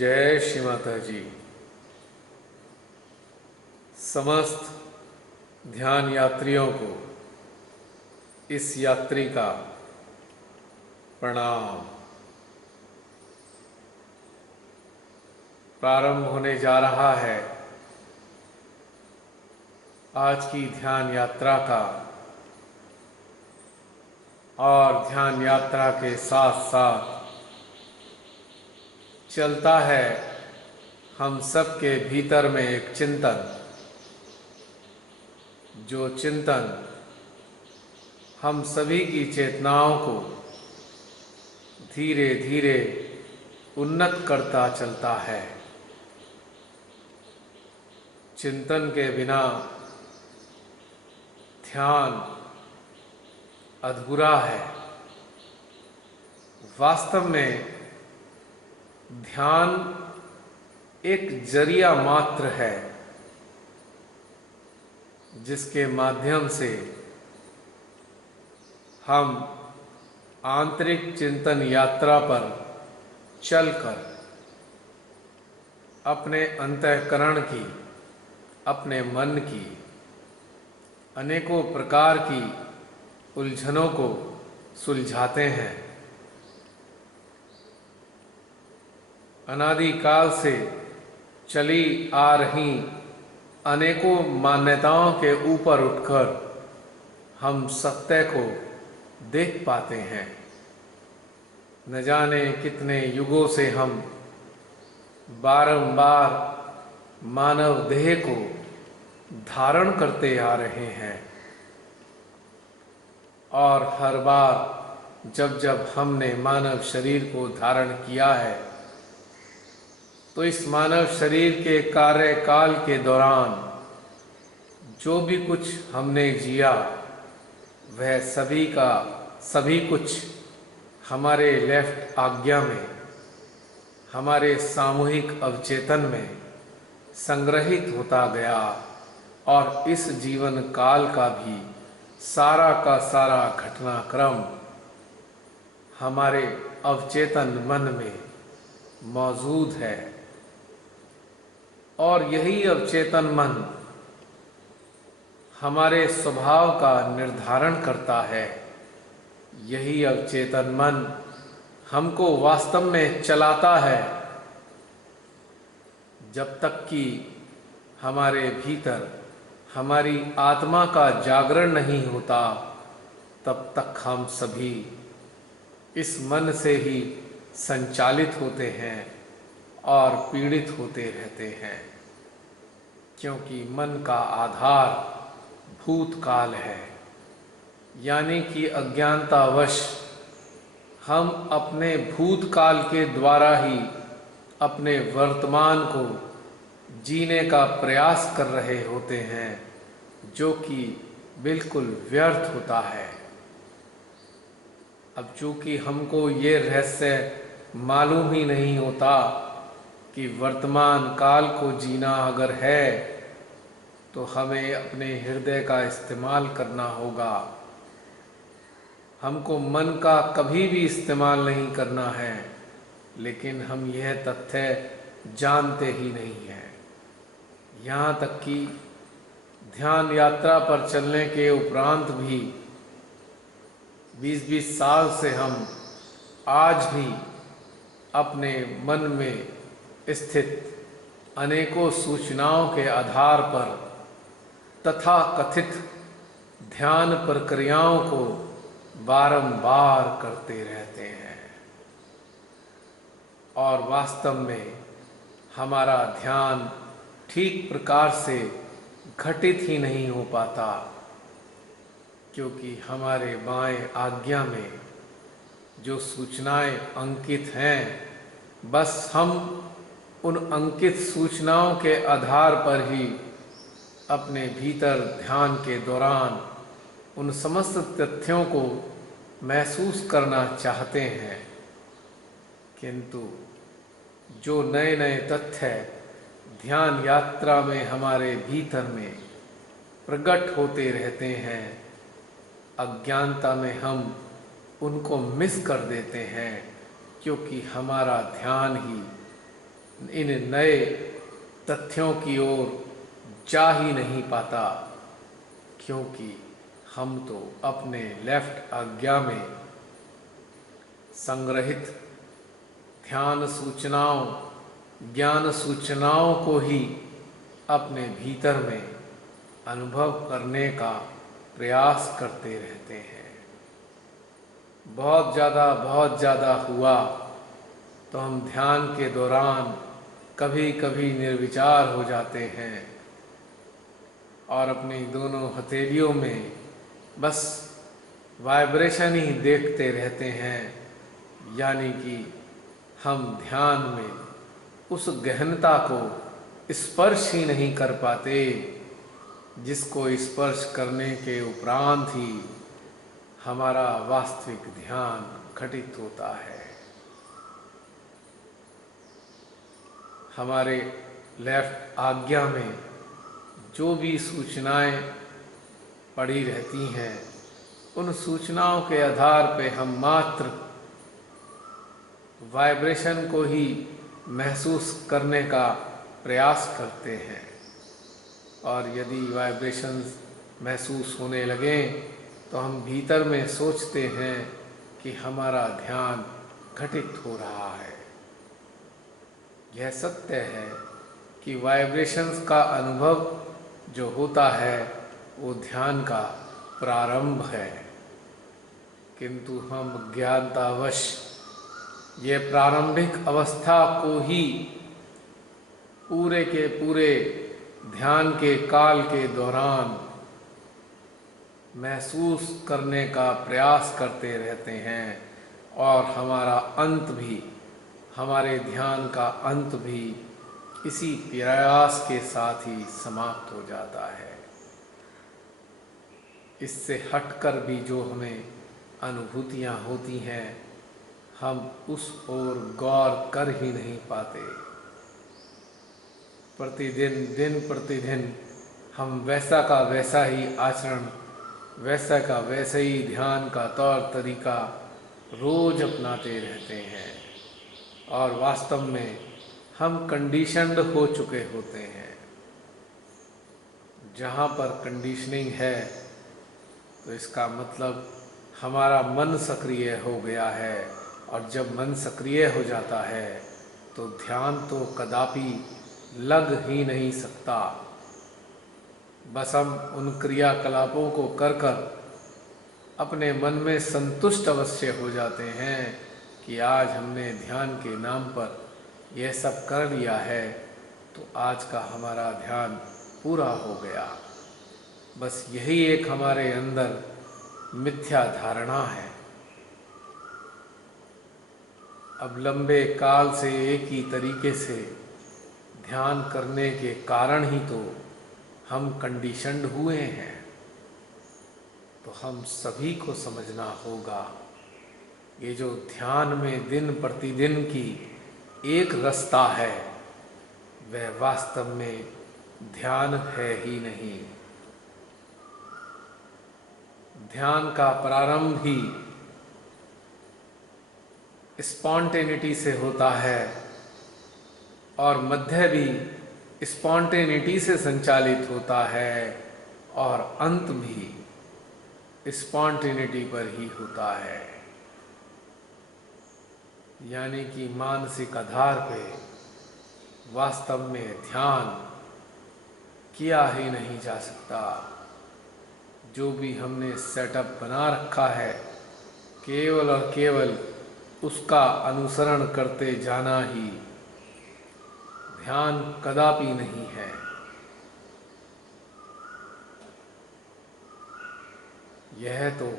जय श्री माता जी। समस्त ध्यान यात्रियों को इस यात्री का प्रणाम। प्रारंभ होने जा रहा है आज की ध्यान यात्रा का, और ध्यान यात्रा के साथ साथ चलता है हम सब के भीतर में एक चिंतन, जो चिंतन हम सभी की चेतनाओं को धीरे धीरे उन्नत करता चलता है। चिंतन के बिना ध्यान अधूरा है। वास्तव में ध्यान एक जरिया मात्र है जिसके माध्यम से हम आंतरिक चिंतन यात्रा पर चलकर अपने अंतःकरण की, अपने मन की अनेकों प्रकार की उलझनों को सुलझाते हैं। अनादिकाल से चली आ रही अनेकों मान्यताओं के ऊपर उठकर हम सत्य को देख पाते हैं। न जाने कितने युगों से हम बारंबार मानव देह को धारण करते आ रहे हैं, और हर बार जब जब हमने मानव शरीर को धारण किया है तो इस मानव शरीर के कार्यकाल के दौरान जो भी कुछ हमने जिया वह सभी का सभी कुछ हमारे लेफ्ट आज्ञा में, हमारे सामूहिक अवचेतन में संग्रहित होता गया, और इस जीवन काल का भी सारा का सारा घटनाक्रम हमारे अवचेतन मन में मौजूद है। और यही अवचेतन मन हमारे स्वभाव का निर्धारण करता है। यही अवचेतन मन हमको वास्तव में चलाता है। जब तक कि हमारे भीतर हमारी आत्मा का जागरण नहीं होता, तब तक हम सभी इस मन से ही संचालित होते हैं और पीड़ित होते रहते हैं, क्योंकि मन का आधार भूतकाल है। यानी कि अज्ञानतावश हम अपने भूतकाल के द्वारा ही अपने वर्तमान को जीने का प्रयास कर रहे होते हैं, जो कि बिल्कुल व्यर्थ होता है। अब चूंकि हमको ये रहस्य मालूम ही नहीं होता कि वर्तमान काल को जीना अगर है तो हमें अपने हृदय का इस्तेमाल करना होगा। हमको मन का कभी भी इस्तेमाल नहीं करना है, लेकिन हम यह तथ्य जानते ही नहीं हैं। यहाँ तक कि ध्यान यात्रा पर चलने के उपरांत भी 20-20 साल से हम आज भी अपने मन में स्थित अनेकों सूचनाओं के आधार पर तथा कथित ध्यान प्रक्रियाओं को बारंबार करते रहते हैं, और वास्तव में हमारा ध्यान ठीक प्रकार से घटित ही नहीं हो पाता, क्योंकि हमारे बाएं आज्ञा में जो सूचनाएं अंकित हैं, बस हम उन अंकित सूचनाओं के आधार पर ही अपने भीतर ध्यान के दौरान उन समस्त तथ्यों को महसूस करना चाहते हैं। किंतु जो नए नए तथ्य ध्यान यात्रा में हमारे भीतर में प्रकट होते रहते हैं, अज्ञानता में हम उनको मिस कर देते हैं, क्योंकि हमारा ध्यान ही इन नए तथ्यों की ओर जा ही नहीं पाता, क्योंकि हम तो अपने लेफ्ट आज्ञा में संग्रहित ध्यान सूचनाओं, ज्ञान सूचनाओं को ही अपने भीतर में अनुभव करने का प्रयास करते रहते हैं। बहुत ज़्यादा हुआ तो हम ध्यान के दौरान कभी कभी निर्विचार हो जाते हैं और अपनी दोनों हथेलियों में बस वाइब्रेशन ही देखते रहते हैं, यानी कि हम ध्यान में उस गहनता को स्पर्श ही नहीं कर पाते, जिसको स्पर्श करने के उपरांत ही हमारा वास्तविक ध्यान घटित होता है। हमारे लेफ्ट आज्ञा में जो भी सूचनाएं पड़ी रहती हैं, उन सूचनाओं के आधार पे हम मात्र वाइब्रेशन को ही महसूस करने का प्रयास करते हैं, और यदि वाइब्रेशंस महसूस होने लगें तो हम भीतर में सोचते हैं कि हमारा ध्यान घटित हो रहा है। यह सत्य है कि वाइब्रेशंस का अनुभव जो होता है वो ध्यान का प्रारंभ है, किंतु हम अज्ञानतावश ये प्रारंभिक अवस्था को ही पूरे के पूरे ध्यान के काल के दौरान महसूस करने का प्रयास करते रहते हैं, और हमारा अंत भी, हमारे ध्यान का अंत भी इसी प्रयास के साथ ही समाप्त हो जाता है। इससे हटकर भी जो हमें अनुभूतियाँ होती हैं, हम उस ओर गौर कर ही नहीं पाते। दिन प्रतिदिन हम वैसा का वैसा ही आचरण, वैसा का वैसे ही ध्यान का तौर तरीका रोज अपनाते रहते हैं, और वास्तव में हम कंडीशन्ड हो चुके होते हैं। जहाँ पर कंडीशनिंग है तो इसका मतलब हमारा मन सक्रिय हो गया है, और जब मन सक्रिय हो जाता है तो ध्यान तो कदापि लग ही नहीं सकता। बस हम उन क्रियाकलापों को कर कर अपने मन में संतुष्ट अवश्य हो जाते हैं कि आज हमने ध्यान के नाम पर यह सब कर लिया है, तो आज का हमारा ध्यान पूरा हो गया। बस यही एक हमारे अंदर मिथ्या धारणा है। अब लंबे काल से एक ही तरीके से ध्यान करने के कारण ही तो हम कंडीशन्ड हुए हैं। तो हम सभी को समझना होगा, ये जो ध्यान में दिन प्रतिदिन की एक रास्ता है, वह वास्तव में ध्यान है ही नहीं। ध्यान का प्रारंभ ही स्पॉन्टेनिटी से होता है, और मध्य भी स्पॉन्टेनिटी से संचालित होता है, और अंत भी स्पॉन्टेनिटी पर ही होता है। यानी कि मानसिक आधार पे वास्तव में ध्यान किया ही नहीं जा सकता। जो भी हमने सेटअप बना रखा है, केवल और केवल उसका अनुसरण करते जाना ही ध्यान कदापि नहीं है। यह तो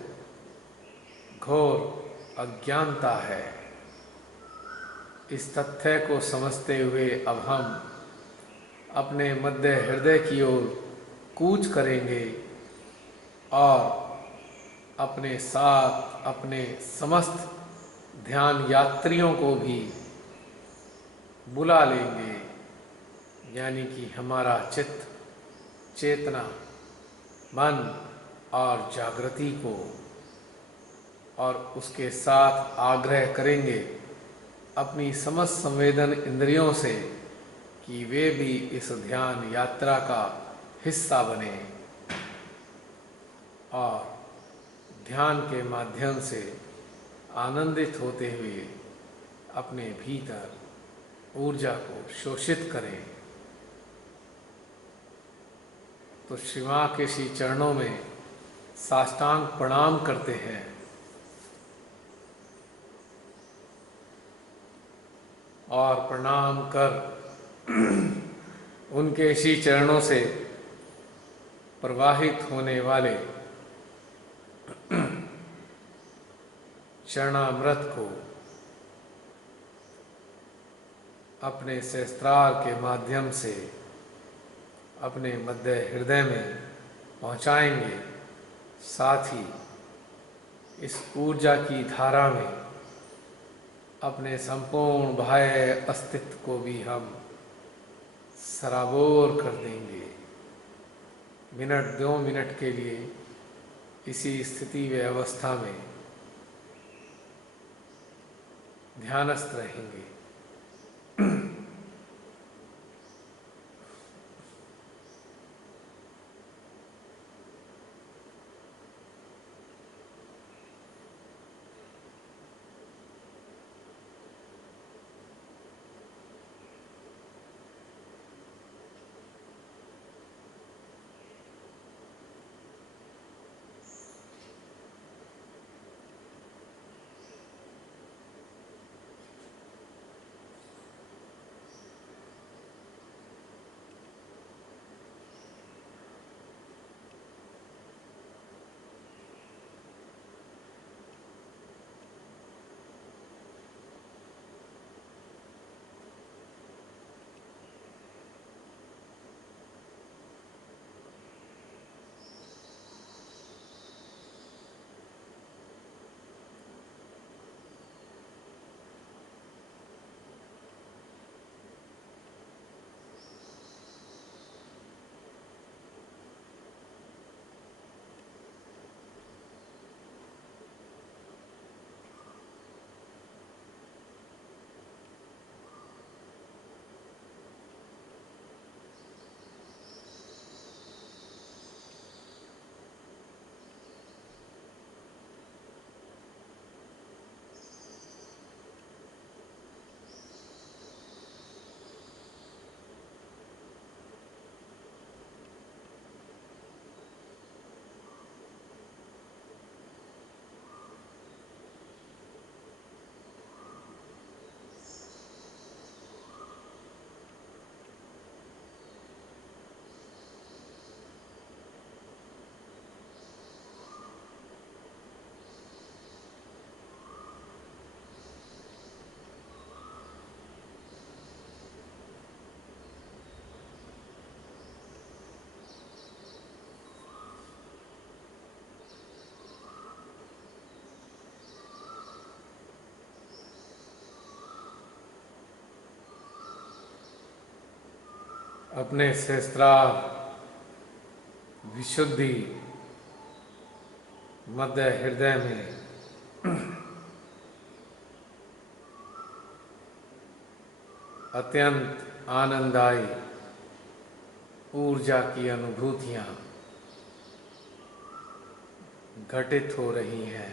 घोर अज्ञानता है। इस तथ्य को समझते हुए अब हम अपने मध्य हृदय की ओर कूच करेंगे, और अपने साथ अपने समस्त ध्यान यात्रियों को भी बुला लेंगे। यानी कि हमारा चित्त, चेतना, मन और जागृति को, और उसके साथ आग्रह करेंगे अपनी समस्त संवेदन इंद्रियों से कि वे भी इस ध्यान यात्रा का हिस्सा बने और ध्यान के माध्यम से आनंदित होते हुए अपने भीतर ऊर्जा को शोषित करें। तो श्री मां के श्री चरणों में साष्टांग प्रणाम करते हैं और प्रणाम कर उनके श्री चरणों से प्रवाहित होने वाले चरणामृत को अपने सहस्त्रार के माध्यम से अपने मध्य हृदय में पहुंचाएंगे। साथ ही इस ऊर्जा की धारा में अपने संपूर्ण बाह्य अस्तित्व को भी हम सराबोर कर देंगे। मिनट 2 मिनट के लिए इसी स्थिति व अवस्था में ध्यानस्थ रहेंगे। अपने सहस्त्रार विशुद्धि मध्य हृदय में अत्यंत आनंददायी ऊर्जा की अनुभूतियां घटित हो रही हैं।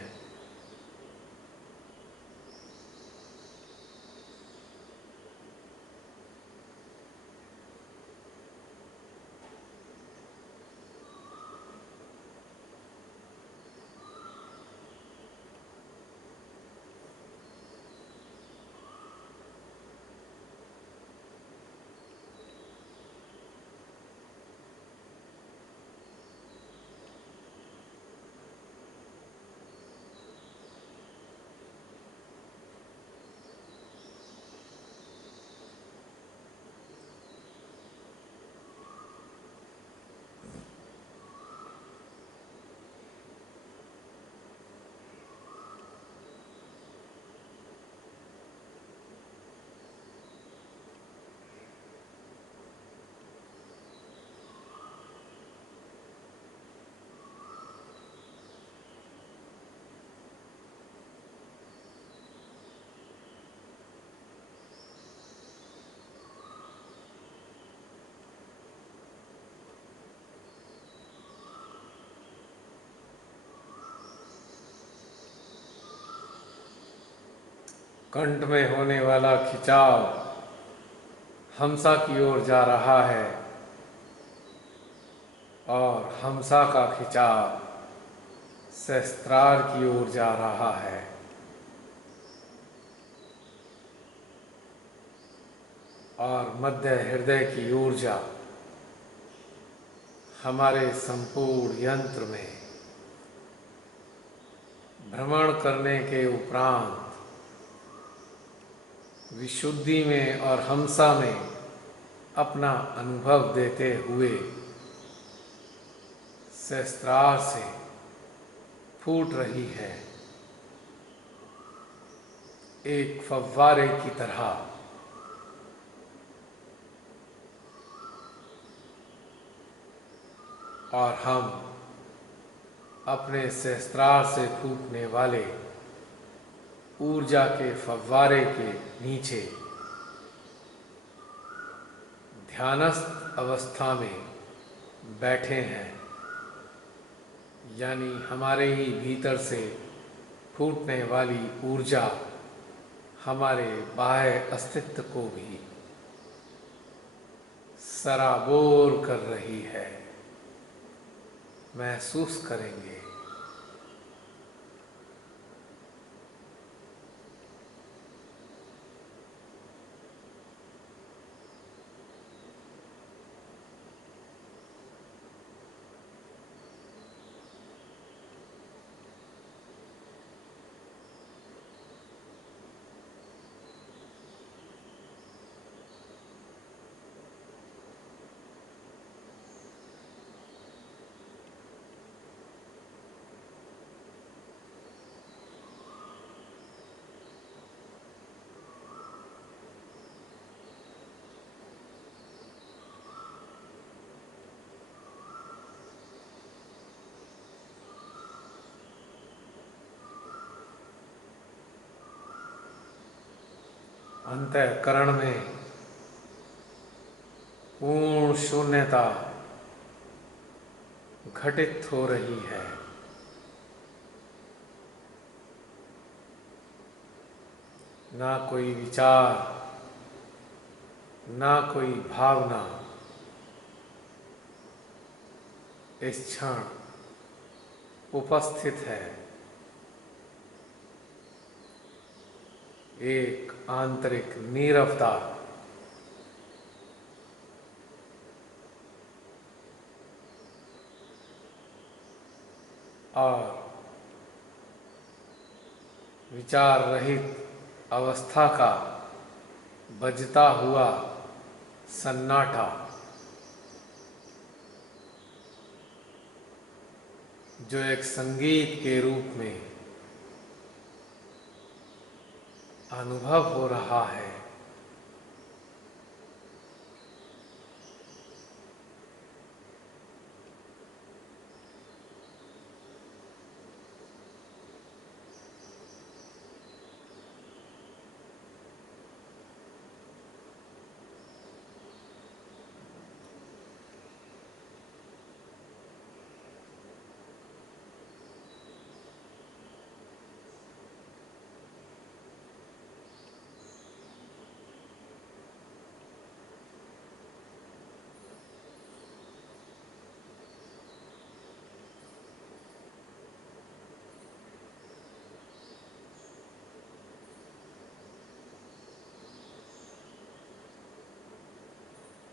कंठ में होने वाला खिंचाव हमसा की ओर जा रहा है और हमसा का खिंचाव सहस्त्रार की ओर जा रहा है। और मध्य हृदय की ऊर्जा हमारे संपूर्ण यंत्र में भ्रमण करने के उपरांत विशुद्धि में और हमसा में अपना अनुभव देते हुए सहस्त्रार से फूट रही है, एक फव्वारे की तरह। और हम अपने सहस्त्रार से फूटने वाले ऊर्जा के फव्वारे के नीचे ध्यानस्थ अवस्था में बैठे हैं, यानी हमारे ही भीतर से फूटने वाली ऊर्जा हमारे बाह्य अस्तित्व को भी सराबोर कर रही है। महसूस करेंगे। अंतःकरण में पूर्ण शून्यता घटित हो रही है। ना कोई विचार, ना कोई भावना इस क्षण उपस्थित है। एक आंतरिक नीरवता और विचार रहित अवस्था का बजता हुआ सन्नाटा जो एक संगीत के रूप में अनुभव हो रहा है।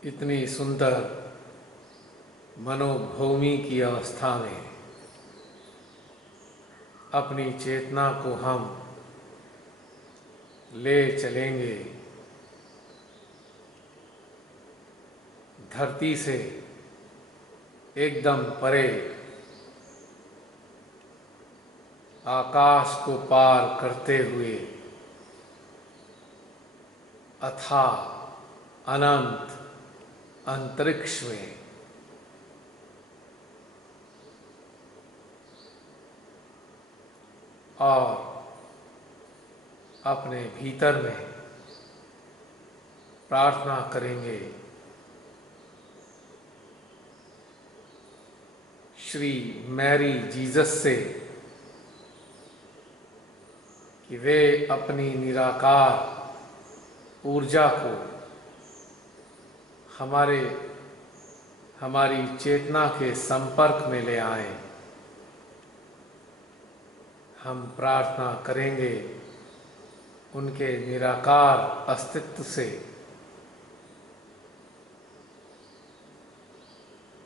इतनी सुंदर मनोभूमि की अवस्था में अपनी चेतना को हम ले चलेंगे धरती से एकदम परे, आकाश को पार करते हुए अथाह अनंत अंतरिक्ष में। और अपने भीतर में प्रार्थना करेंगे, श्री मैरी जीसस से कि वे अपनी निराकार ऊर्जा को हमारी चेतना के संपर्क में ले आए। हम प्रार्थना करेंगे उनके निराकार अस्तित्व से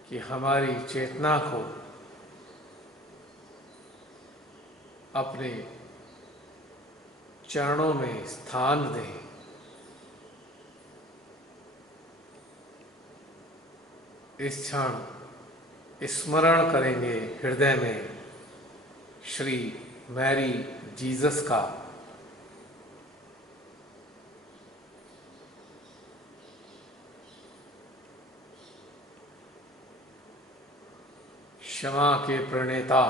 कि हमारी चेतना को अपने चरणों में स्थान दें। इस क्षण स्मरण करेंगे हृदय में श्री मैरी जीसस का। क्षमा के प्रणेता,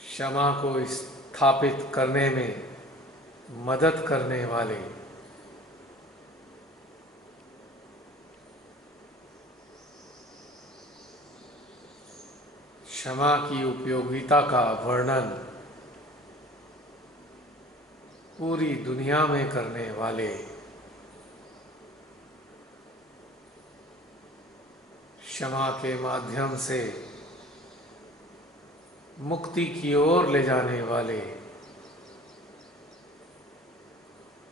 क्षमा को स्थापित करने में मदद करने वाले, क्षमा की उपयोगिता का वर्णन पूरी दुनिया में करने वाले, क्षमा के माध्यम से मुक्ति की ओर ले जाने वाले,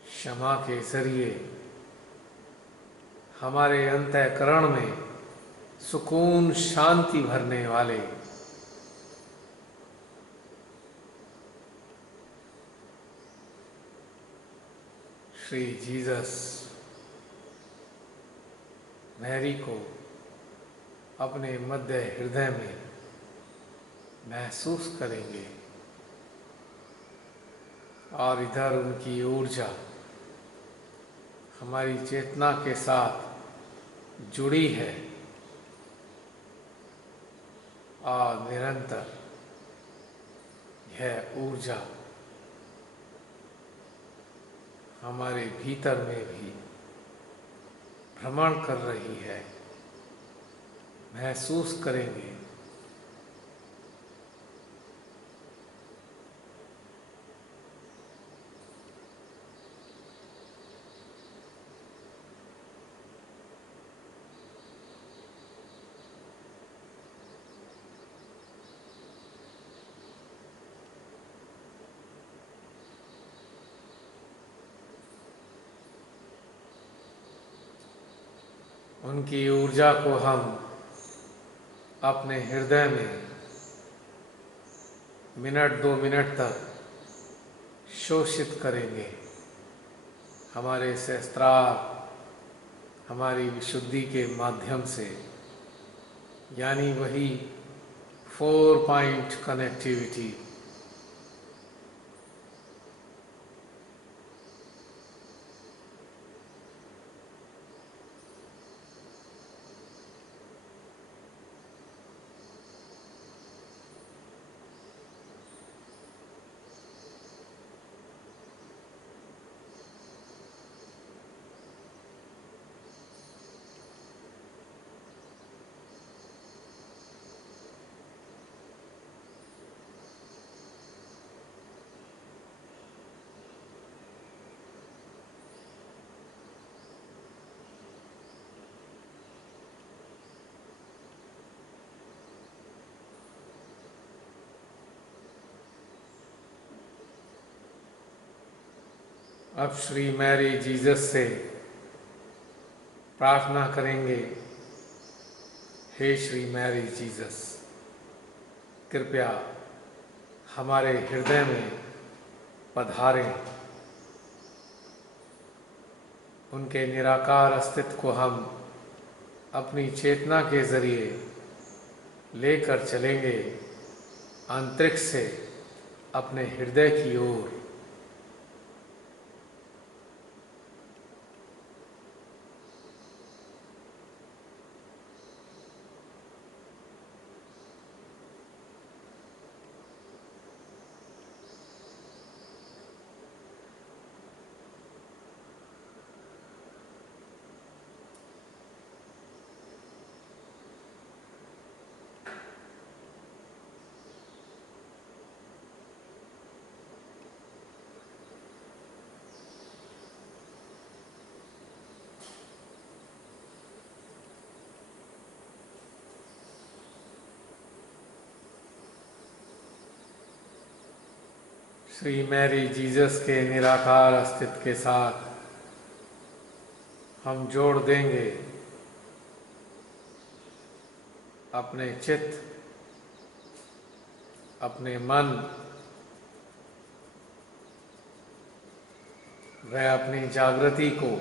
क्षमा के जरिए हमारे अंतःकरण में सुकून शांति भरने वाले, श्री जीसस मैरी को अपने मध्य हृदय में महसूस करेंगे और इधर उनकी ऊर्जा हमारी चेतना के साथ जुड़ी है और निरंतर यह ऊर्जा हमारे भीतर में भी भ्रमण कर रही है। महसूस करेंगे उनकी ऊर्जा को हम अपने हृदय में मिनट 2 मिनट तक शोषित करेंगे। हमारे सहस्त्रार, हमारी विशुद्धि के माध्यम से, यानी वही 4 पॉइंट कनेक्टिविटी। अब श्री मैरी जीसस से प्रार्थना करेंगे, हे श्री मैरी जीसस, कृपया हमारे हृदय में पधारें। उनके निराकार अस्तित्व को हम अपनी चेतना के जरिए लेकर चलेंगे अंतरिक्ष से अपने हृदय की ओर। श्री मैरी जीसस के निराकार अस्तित्व के साथ हम जोड़ देंगे अपने चित्त, अपने मन व अपनी जागृति को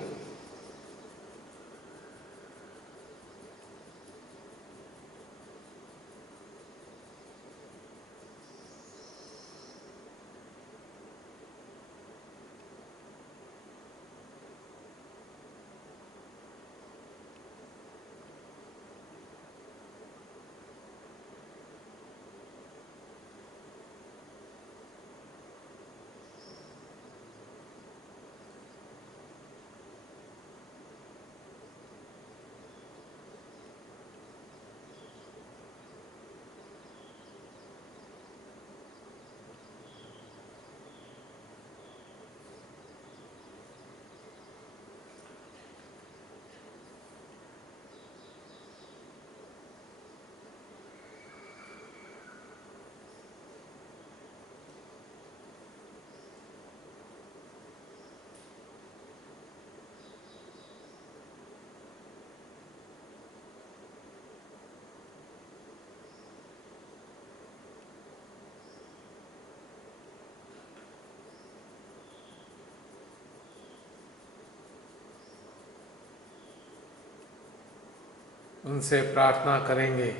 उनसे प्रार्थना करेंगे,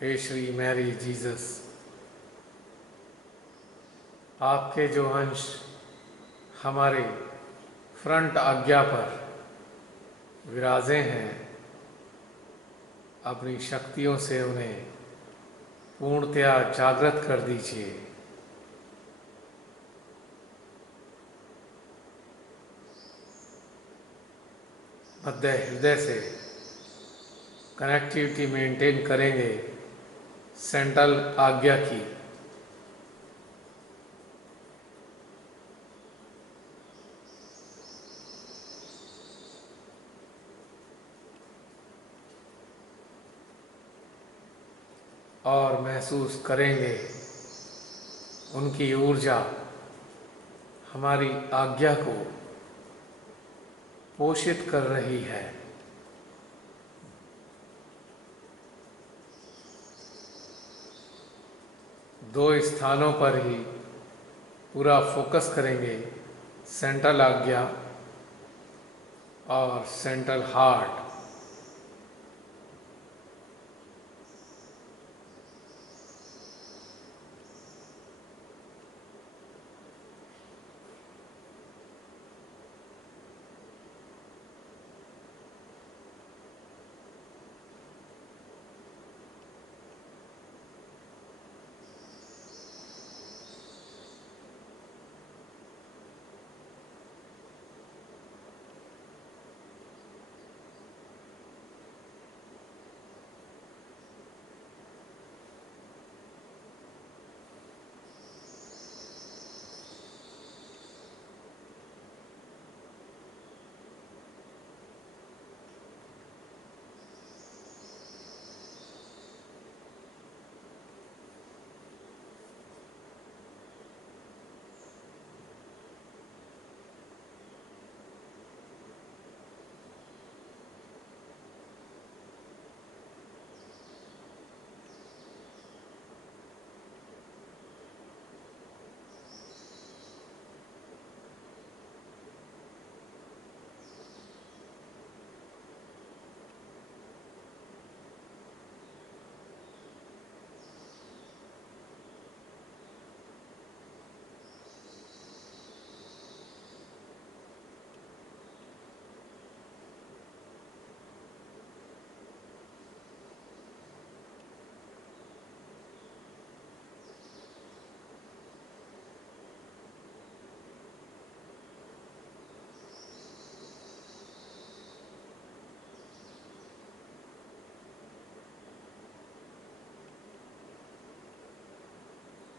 हे श्री मैरी जीसस, आपके जो अंश हमारे फ्रंट आज्ञा पर विराजे हैं, अपनी शक्तियों से उन्हें पूर्णतया जागृत कर दीजिए। मध्य हृदय से कनेक्टिविटी मेंटेन करेंगे सेंट्रल आज्ञा की। और महसूस करेंगे उनकी ऊर्जा हमारी आज्ञा को पोषित कर रही है। दो स्थानों पर ही पूरा फोकस करेंगे, सेंट्रल आज्ञा और सेंट्रल हार्ट।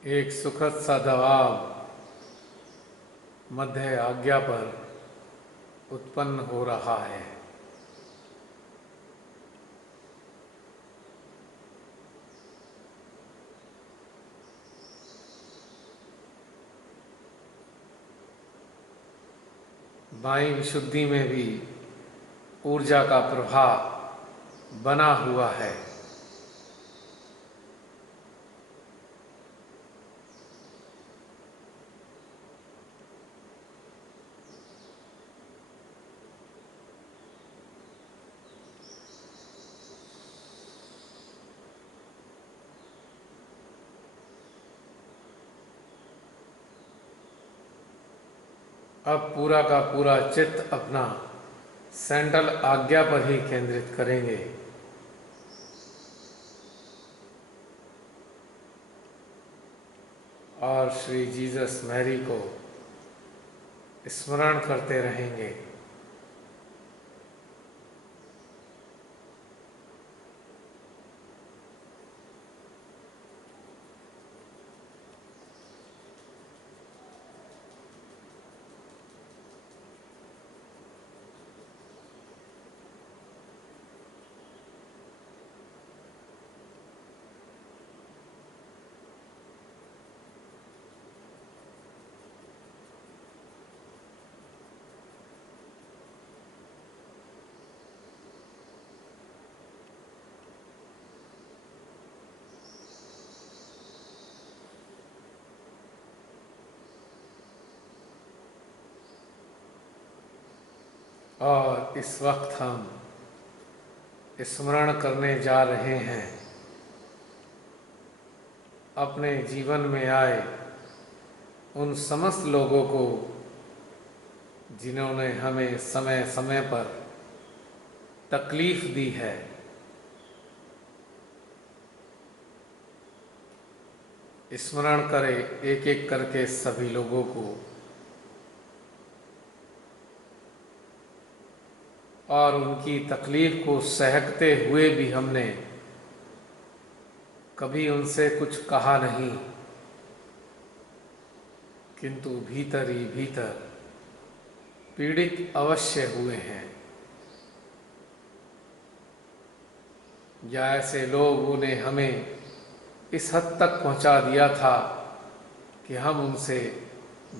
एक सुखद सा दबाव मध्य आज्ञा पर उत्पन्न हो रहा है। वायु विशुद्धि में भी ऊर्जा का प्रभाव बना हुआ है। अब पूरा का पूरा चित्त अपना सेंट्रल आज्ञा पर ही केंद्रित करेंगे। और श्री जीसस मैरी को स्मरण करते रहेंगे। और इस वक्त हम स्मरण करने जा रहे हैं अपने जीवन में आए उन समस्त लोगों को जिन्होंने हमें समय समय पर तकलीफ दी है। स्मरण करें एक एक करके सभी लोगों को, और उनकी तकलीफ को सहकते हुए भी हमने कभी उनसे कुछ कहा नहीं, किंतु भीतर ही भीतर पीड़ित अवश्य हुए हैं। या ऐसे लोगों ने हमें इस हद तक पहुंचा दिया था कि हम उनसे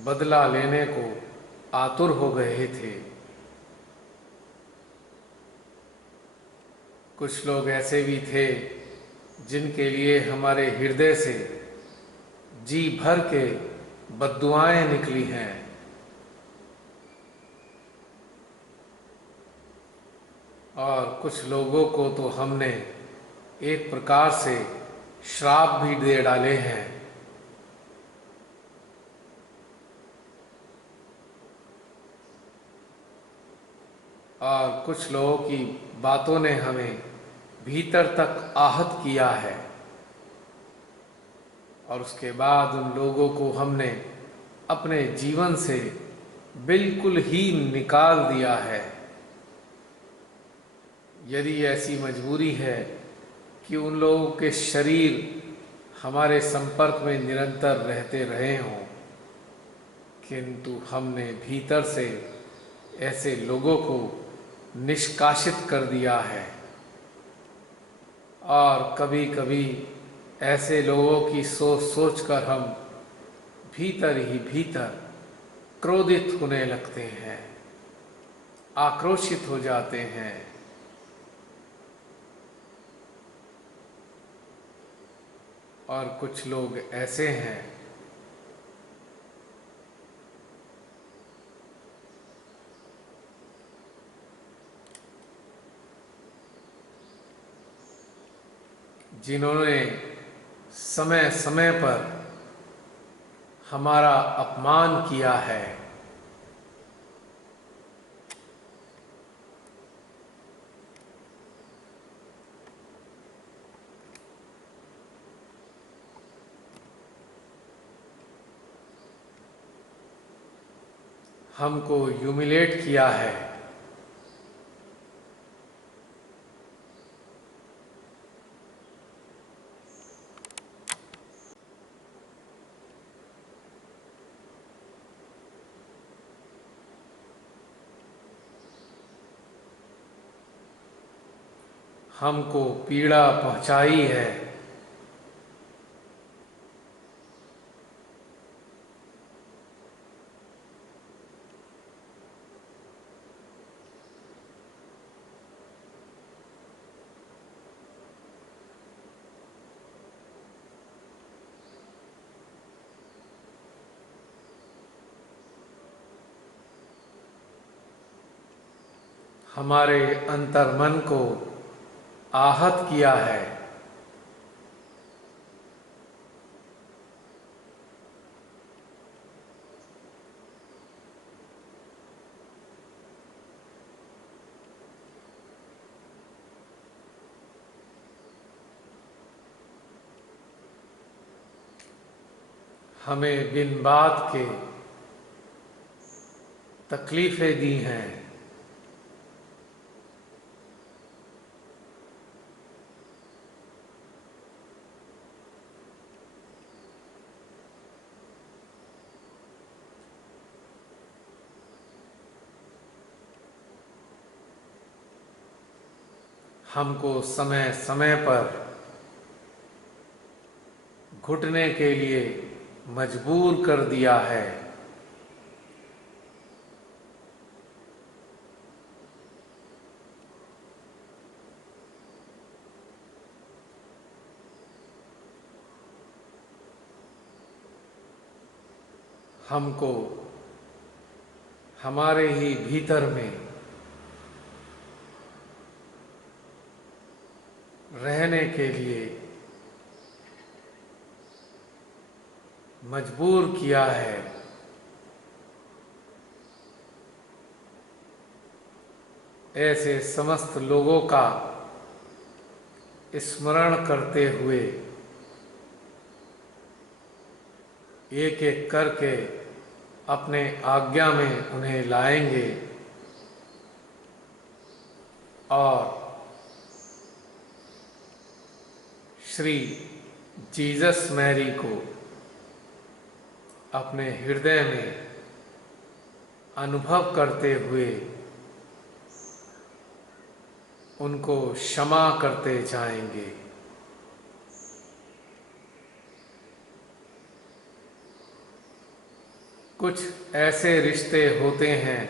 बदला लेने को आतुर हो गए थे। कुछ लोग ऐसे भी थे जिनके लिए हमारे हृदय से जी भर के बद्दुआएं निकली हैं। और कुछ लोगों को तो हमने एक प्रकार से श्राप भी दे डाले हैं। और कुछ लोगों की बातों ने हमें भीतर तक आहत किया है, और उसके बाद उन लोगों को हमने अपने जीवन से बिल्कुल ही निकाल दिया है। यदि ऐसी मजबूरी है कि उन लोगों के शरीर हमारे संपर्क में निरंतर रहते रहे हों, किंतु हमने भीतर से ऐसे लोगों को निष्कासित कर दिया है। और कभी कभी ऐसे लोगों की सोच सोचकर हम भीतर ही भीतर क्रोधित होने लगते हैं, आक्रोशित हो जाते हैं। और कुछ लोग ऐसे हैं जिन्होंने समय समय पर हमारा अपमान किया है। हमको ह्यूमिलेट किया है। हमको पीड़ा पहुंचाई है। हमारे अंतर्मन को आहत किया है। हमें बिन बात के तकलीफें दी हैं। हमको समय समय पर घुटने के लिए मजबूर कर दिया है। हमको हमारे ही भीतर में रहने के लिए मजबूर किया है। ऐसे समस्त लोगों का स्मरण करते हुए एक एक करके अपने आज्ञा में उन्हें लाएंगे और श्री जीसस मैरी को अपने हृदय में अनुभव करते हुए उनको क्षमा करते जाएंगे। कुछ ऐसे रिश्ते होते हैं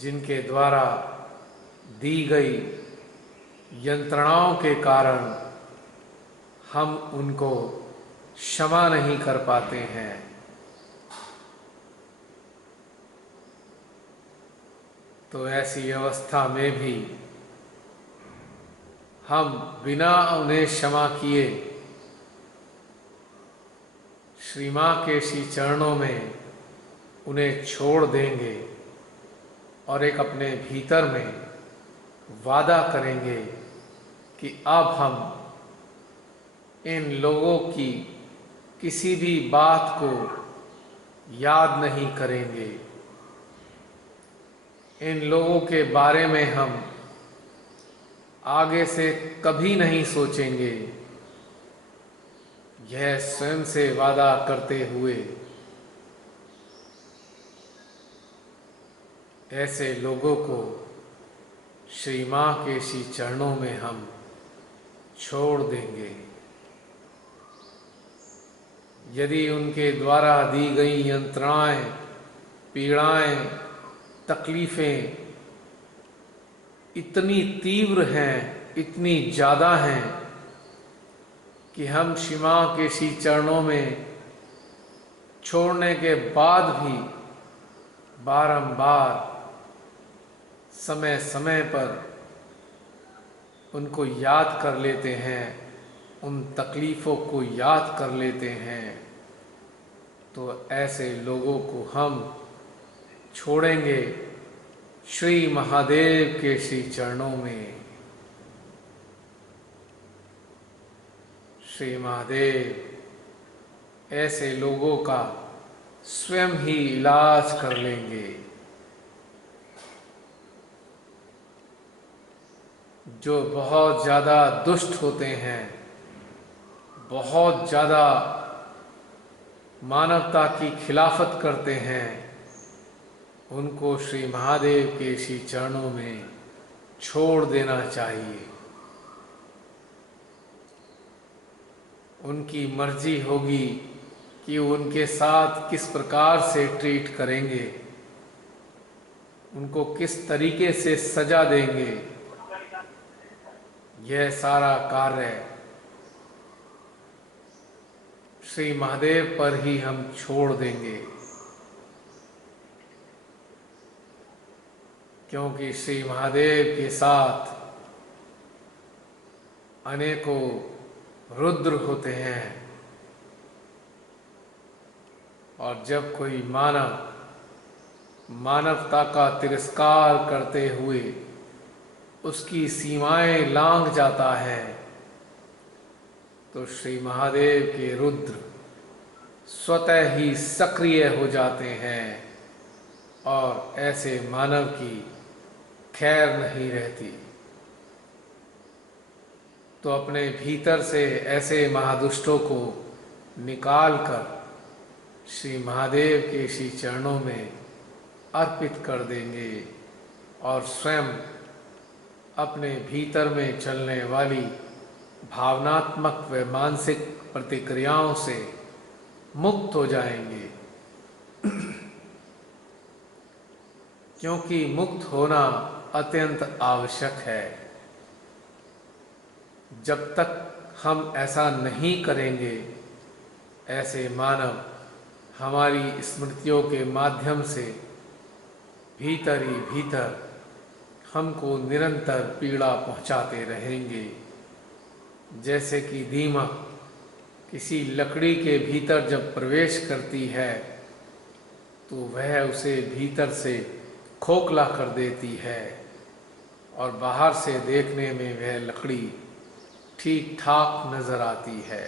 जिनके द्वारा दी गई यंत्रणाओं के कारण हम उनको क्षमा नहीं कर पाते हैं। तो ऐसी अवस्था में भी हम बिना उन्हें क्षमा किए श्री मां के श्री चरणों में उन्हें छोड़ देंगे और एक अपने भीतर में वादा करेंगे कि अब हम इन लोगों की किसी भी बात को याद नहीं करेंगे। इन लोगों के बारे में हम आगे से कभी नहीं सोचेंगे। यह स्वयं से वादा करते हुए ऐसे लोगों को श्री मां के श्री चरणों में हम छोड़ देंगे। यदि उनके द्वारा दी गई यंत्रणाएं, पीड़ाएं, तकलीफें इतनी तीव्र हैं, इतनी ज़्यादा हैं कि हम श्री मां के श्री चरणों में छोड़ने के बाद भी बारंबार समय समय पर उनको याद कर लेते हैं, उन तकलीफ़ों को याद कर लेते हैं, तो ऐसे लोगों को हम छोड़ेंगे श्री महादेव के श्री चरणों में। श्री महादेव ऐसे लोगों का स्वयं ही इलाज कर लेंगे। जो बहुत ज़्यादा दुष्ट होते हैं, बहुत ज़्यादा मानवता की खिलाफत करते हैं, उनको श्री महादेव के श्री चरणों में छोड़ देना चाहिए। उनकी मर्जी होगी कि उनके साथ किस प्रकार से ट्रीट करेंगे, उनको किस तरीके से सजा देंगे। यह सारा कार्य श्री महादेव पर ही हम छोड़ देंगे। क्योंकि श्री महादेव के साथ अनेकों रुद्र होते हैं और जब कोई मानव मानवता का तिरस्कार करते हुए उसकी सीमाएं लांघ जाता है तो श्री महादेव के रुद्र स्वतः ही सक्रिय हो जाते हैं और ऐसे मानव की खैर नहीं रहती। तो अपने भीतर से ऐसे महादुष्टों को निकालकर श्री महादेव के श्री चरणों में अर्पित कर देंगे और स्वयं अपने भीतर में चलने वाली भावनात्मक व मानसिक प्रतिक्रियाओं से मुक्त हो जाएंगे। क्योंकि मुक्त होना अत्यंत आवश्यक है। जब तक हम ऐसा नहीं करेंगे, ऐसे मानव हमारी स्मृतियों के माध्यम से भीतर ही भीतर हमको निरंतर पीड़ा पहुंचाते रहेंगे। जैसे कि दीमक किसी लकड़ी के भीतर जब प्रवेश करती है तो वह उसे भीतर से खोखला कर देती है और बाहर से देखने में वह लकड़ी ठीक ठाक नजर आती है,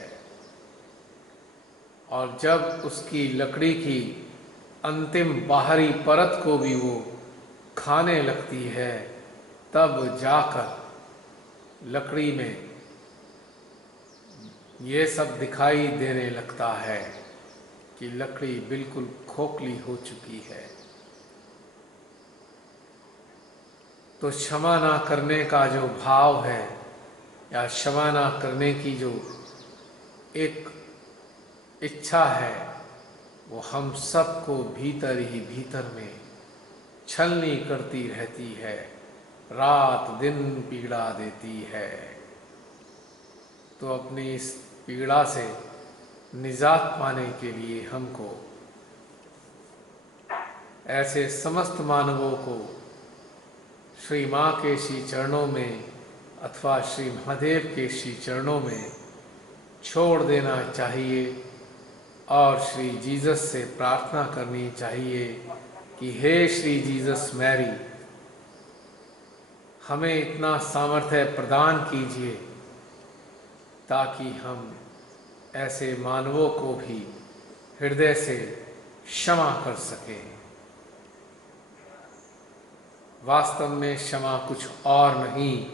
और जब उसकी लकड़ी की अंतिम बाहरी परत को भी वो खाने लगती है तब जाकर लकड़ी में ये सब दिखाई देने लगता है कि लकड़ी बिल्कुल खोखली हो चुकी है। तो क्षमा ना करने का जो भाव है या क्षमा ना करने की जो एक इच्छा है वो हम सबको भीतर ही भीतर में छलनी करती रहती है, रात दिन पीड़ा देती है। तो अपनी इस पीड़ा से निजात पाने के लिए हमको ऐसे समस्त मानवों को श्री माँ के श्री चरणों में अथवा श्री महादेव के श्री चरणों में छोड़ देना चाहिए और श्री जीसस से प्रार्थना करनी चाहिए कि हे श्री जीसस मैरी, हमें इतना सामर्थ्य प्रदान कीजिए ताकि हम ऐसे मानवों को भी हृदय से क्षमा कर सकें। वास्तव में क्षमा कुछ और नहीं,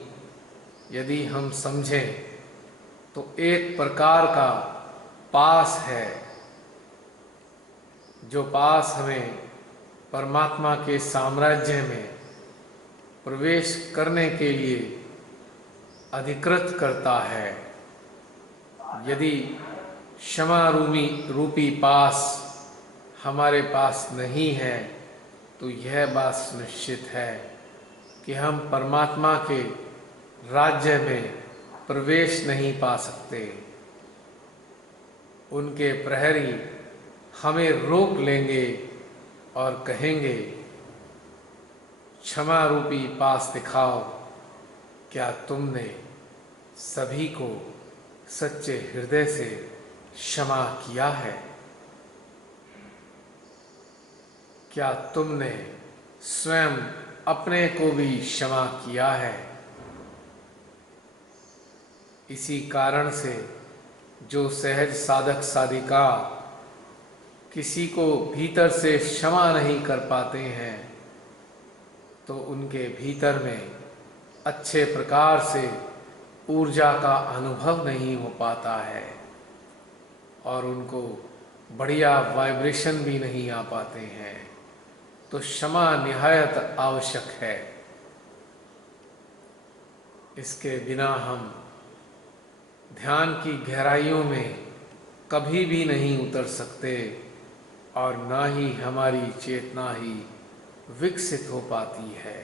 यदि हम समझें तो एक प्रकार का पास है, जो पास हमें परमात्मा के साम्राज्य में प्रवेश करने के लिए अधिकृत करता है। यदि क्षमा रूपी पास हमारे पास नहीं है तो यह बात सुनिश्चित है कि हम परमात्मा के राज्य में प्रवेश नहीं पा सकते। उनके प्रहरी हमें रोक लेंगे और कहेंगे, क्षमा रूपी पास दिखाओ, क्या तुमने सभी को सच्चे हृदय से क्षमा किया है? क्या तुमने स्वयं अपने को भी क्षमा किया है? इसी कारण से जो सहज साधक साधिका किसी को भीतर से क्षमा नहीं कर पाते हैं तो उनके भीतर में अच्छे प्रकार से ऊर्जा का अनुभव नहीं हो पाता है और उनको बढ़िया वाइब्रेशन भी नहीं आ पाते हैं। तो क्षमा निहायत आवश्यक है। इसके बिना हम ध्यान की गहराइयों में कभी भी नहीं उतर सकते और ना ही हमारी चेतना ही विकसित हो पाती है।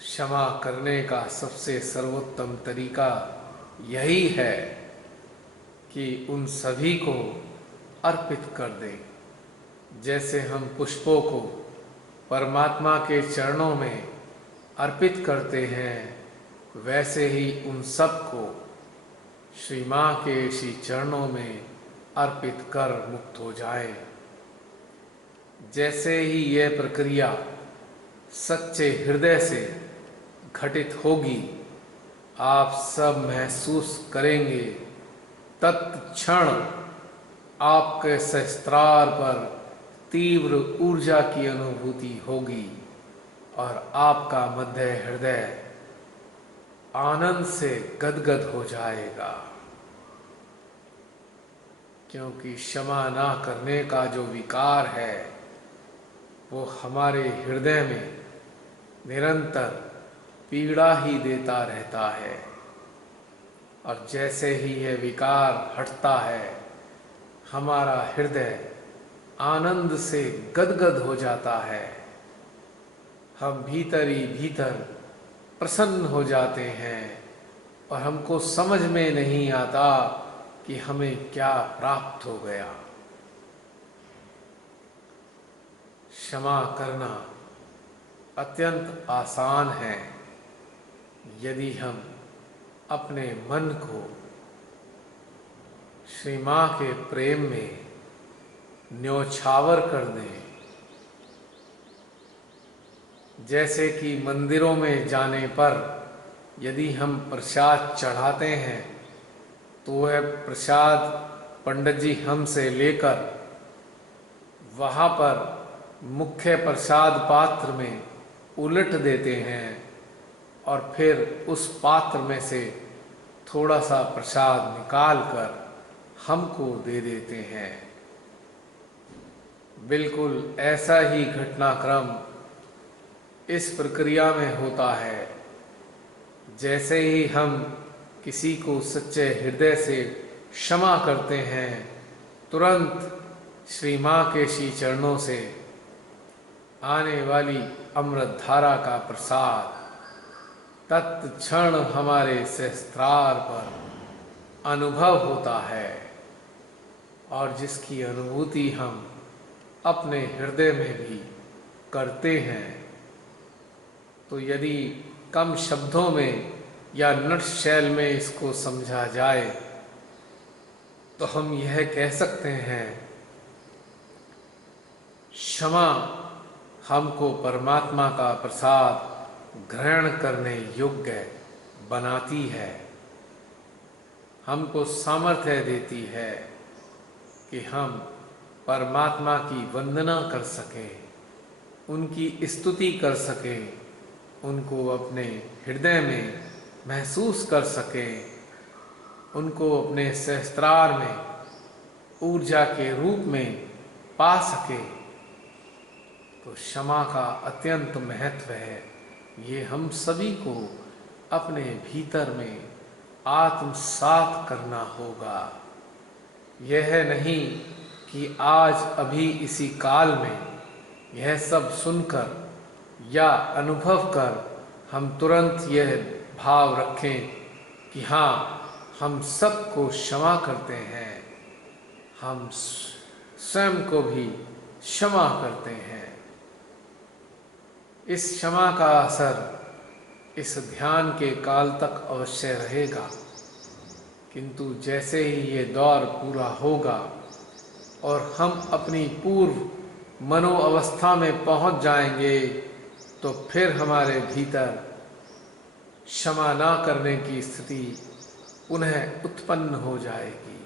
क्षमा करने का सबसे सर्वोत्तम तरीका यही है कि उन सभी को अर्पित कर दें। जैसे हम पुष्पों को परमात्मा के चरणों में अर्पित करते हैं, वैसे ही उन सब को श्री माँ के श्री चरणों में अर्पित कर मुक्त हो जाए। जैसे ही यह प्रक्रिया सच्चे हृदय से घटित होगी, आप सब महसूस करेंगे तत्क्षण आपके सहस्त्रार पर तीव्र ऊर्जा की अनुभूति होगी और आपका मध्य हृदय आनंद से गदगद हो जाएगा। क्योंकि क्षमा ना करने का जो विकार है वो हमारे हृदय में निरंतर पीड़ा ही देता रहता है, और जैसे ही यह विकार हटता है, हमारा हृदय आनंद से गदगद हो जाता है। हम भीतर ही भीतर प्रसन्न हो जाते हैं और हमको समझ में नहीं आता कि हमें क्या प्राप्त हो गया। क्षमा करना अत्यंत आसान है यदि हम अपने मन को श्री माँ के प्रेम में न्योछावर कर दें। जैसे कि मंदिरों में जाने पर यदि हम प्रसाद चढ़ाते हैं तो वह प्रसाद पंडित जी हमसे लेकर वहाँ पर मुख्य प्रसाद पात्र में उलट देते हैं और फिर उस पात्र में से थोड़ा सा प्रसाद निकाल कर हमको दे देते हैं। बिल्कुल ऐसा ही घटनाक्रम इस प्रक्रिया में होता है। जैसे ही हम किसी को सच्चे हृदय से क्षमा करते हैं, तुरंत श्री माँ के श्री चरणों से आने वाली अमृत धारा का प्रसाद तत्क्षण हमारे सहस्त्रार पर अनुभव होता है, और जिसकी अनुभूति हम अपने हृदय में भी करते हैं। तो यदि कम शब्दों में या नटशैल में इसको समझा जाए तो हम यह कह सकते हैं, क्षमा हमको परमात्मा का प्रसाद ग्रहण करने योग्य बनाती है, हमको सामर्थ्य देती है कि हम परमात्मा की वंदना कर सकें, उनकी स्तुति कर सकें, उनको अपने हृदय में महसूस कर सकें, उनको अपने सहस्त्रार में ऊर्जा के रूप में पा सकें। तो क्षमा का अत्यंत महत्व है। ये हम सभी को अपने भीतर में आत्मसात करना होगा। यह नहीं कि आज अभी इसी काल में यह सब सुनकर या अनुभव कर हम तुरंत यह भाव रखें कि हाँ, हम सबको क्षमा करते हैं, हम स्वयं को भी क्षमा करते हैं। इस क्षमा का असर इस ध्यान के काल तक अवश्य रहेगा, किंतु जैसे ही ये दौर पूरा होगा और हम अपनी पूर्व मनो अवस्था में पहुंच जाएंगे, तो फिर हमारे भीतर क्षमा ना करने की स्थिति पुनः उत्पन्न हो जाएगी।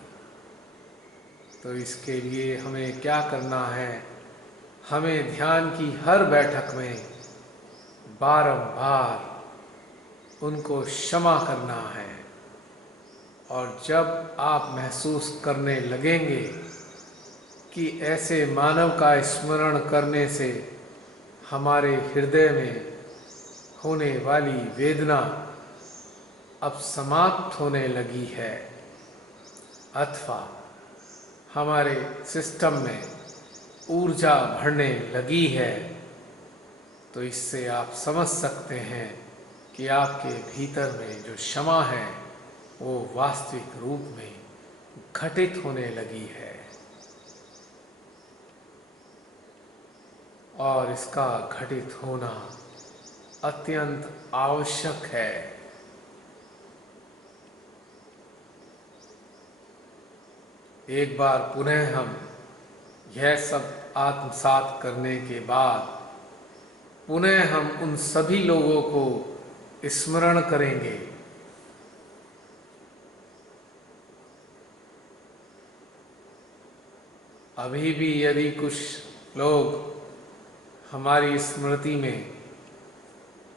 तो इसके लिए हमें क्या करना है? हमें ध्यान की हर बैठक में बारंबार उनको क्षमा करना है, और जब आप महसूस करने लगेंगे कि ऐसे मानव का स्मरण करने से हमारे हृदय में होने वाली वेदना अब समाप्त होने लगी है, अथवा हमारे सिस्टम में ऊर्जा बढ़ने लगी है, तो इससे आप समझ सकते हैं कि आपके भीतर में जो क्षमा है वो वास्तविक रूप में घटित होने लगी है। और इसका घटित होना अत्यंत आवश्यक है। एक बार पुनः हम यह सब आत्मसात करने के बाद पुनः हम उन सभी लोगों को स्मरण करेंगे। अभी भी यदि कुछ लोग हमारी स्मृति में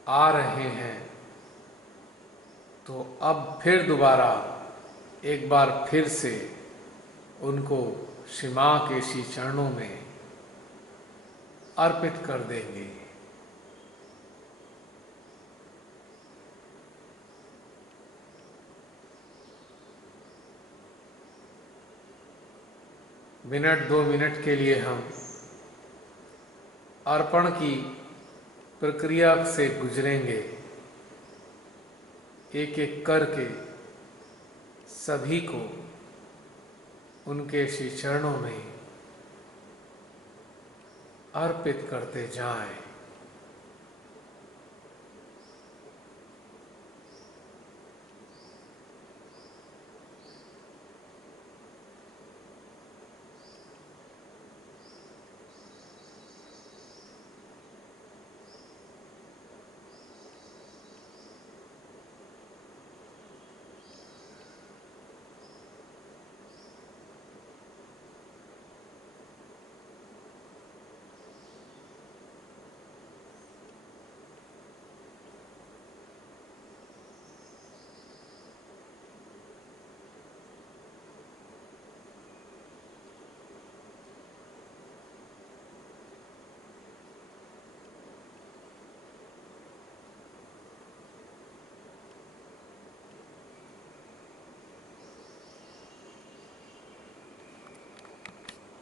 आ रहे हैं तो अब फिर दोबारा एक बार फिर से उनको श्री मां के श्री चरणों में अर्पित कर देंगे। मिनट 2 मिनट के लिए हम अर्पण की प्रक्रिया से गुजरेंगे, एक एक करके सभी को उनके श्री चरणों में अर्पित करते जाएं।